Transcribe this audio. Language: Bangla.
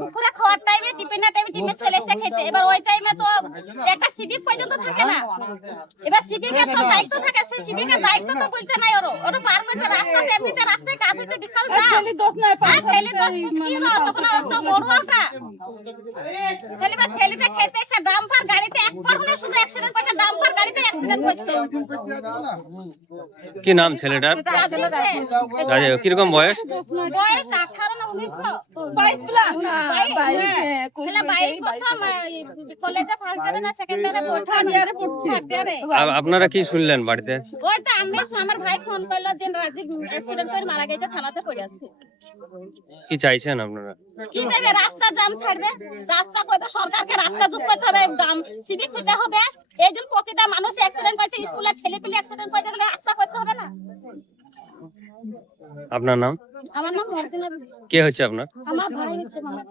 দুপুরে খাওয়ার টাইমে টিফিনের টাইমে টিফিন চলে এসে খেতে, এবার ওই টাইমে তো একটা সিভিক পর্যন্ত থাকে না। এবার সিভিকের তো দায়িত্ব থাকে, সেই সিভিকের দায়িত্ব তো বলতে নাই ওরা পার করতে রাস্তাতে, এমনিতে রাস্তায় কাজ হইতে বিশাল জ্যাম। ছেলে দোষ কি দোষ ওখানে তো মরুয়াটা ছেলেটা খেতে এসে ডাম্পার গাড়িতে একবার হলে শুধু অ্যাক্সিডেন্ট করছে, ডাম্পার গাড়িতে অ্যাক্সিডেন্ট করছে। কি নাম ছেলেটার? কিরকম বয়স? বয়স 18 না 19 তো 22 প্লাস না 22 বছর। কলেজে ফার্স্ট ইয়ারে না সেকেন্ড ইয়ারে পড়ছে। আপনারা কি শুনলেন বাড়িতে? ওই তো আমার ভাই ফোন করলো যে রাজীব অ্যাক্সিডেন্ট করে মারা গেছে, থানাতে পড়ে আছে। কি চাইছেন আপনারা? কি দেবে? রাস্তা জাম ছাড়বে, রাস্তা করবে, সরকারকে রাস্তা যোগ করতে হবে, সিভিক দিতে হবে। এই জন্য প্রতিটা মানুষ অ্যাক্সিডেন্ট করছে, স্কুলের ছেলেপিলে অ্যাক্সিডেন্ট করছে, রাস্তা করতে হবে না। আপনার নাম? আমার নাম মর্জিনা। কে হচ্ছে আপনার? আমার ভাই হচ্ছে মামা।